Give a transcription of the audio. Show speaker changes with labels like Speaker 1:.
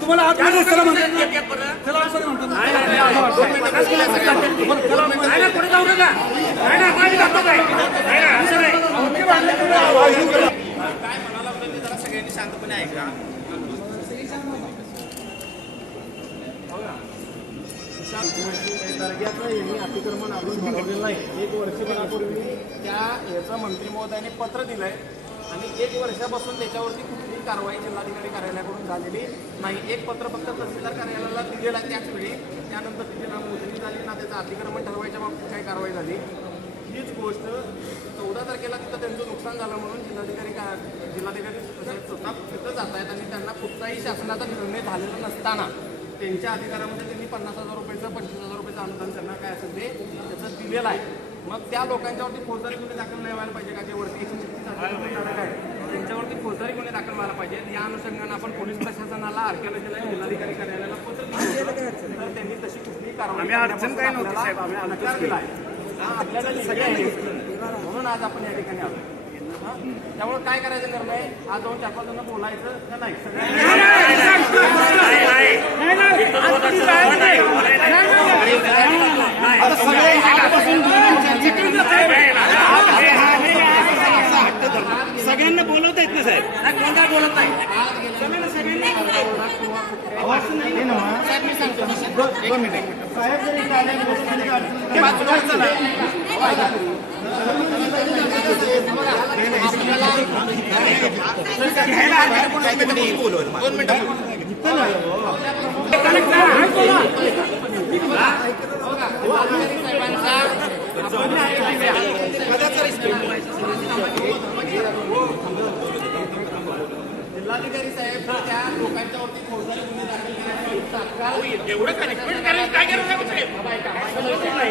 Speaker 1: तुम्हाला आतमध्ये चला म्हणतात ना. चला म्हणतात
Speaker 2: काय
Speaker 3: म्हणाला होतं जरा सगळ्यांनी शांतपणे ऐका दर्ग्याचं यांनी अतिक्रमण अजून भरवलेलं नाही एक वर्षभरापूर्वी त्या याचं मंत्री महोदयाने पत्र दिलंय. आणि एक वर्षापासून त्याच्यावरती कुठलीही कारवाई जिल्हाधिकारी कार्यालयाकडून झालेली नाही. एक पत्र फक्त तहसीलदार कार्यालयाला दिलेला आहे त्याच वेळी. त्यानंतर तिथे ना मोजणी झाली ना त्याचं अतिक्रमण ठरवायच्या बाबतीत काही कारवाई झाली. हीच गोष्ट चौदा तारखेला तिथं त्यांचं नुकसान झालं म्हणून जिल्हाधिकारी का जिल्हाधिकारी स्वतः तिथं जात आहेत आणि त्यांना कुठलाही शासनाचा निर्णय झालेला नसताना त्यांच्या अधिकारामध्ये त्यांनी पन्नास हजार रुपयाचं पंचवीस हजार रुपयाचं अनुदान त्यांना काय असेल ते त्याचं दिलेलं आहे. मग त्या लोकांच्यावरती फौजदारी गुन्हे दाखल नाही व्हायला पाहिजे का? जे वरती एकशे छत्तीस धारक आहे त्यांच्यावरती फौजदारी व्हायला पाहिजे. या अनुषंगानं आपण पोलीस प्रशासनाला आर्किओलॉजीला जिल्हाधिकारी कार्यालयाला पत्र. तर त्यांनी तशी कुठलीही कारवाई
Speaker 2: आम्ही अडचण काय नव्हती साहेब, आम्ही
Speaker 3: दिला आहे हा आपल्याला सगळे आहे म्हणून आज आपण या ठिकाणी आलो? त्यामुळे काय करायचं निर्णय आज जाऊन चार पाच जण बोलायचं का नाही? सगळ्यांनी
Speaker 2: सगळ्यांना बोलवता येत ना साहेब? नाही, कोण काय बोलत नाही.
Speaker 3: बाजूला चला. दोन मिनिटं जिल्हाधिकारी साहेब त्या लोकांच्या वरती फौजदारी गुन्हे दाखल करण्यासाठी
Speaker 2: एवढं कनेक्टमेंट करायची काय गरज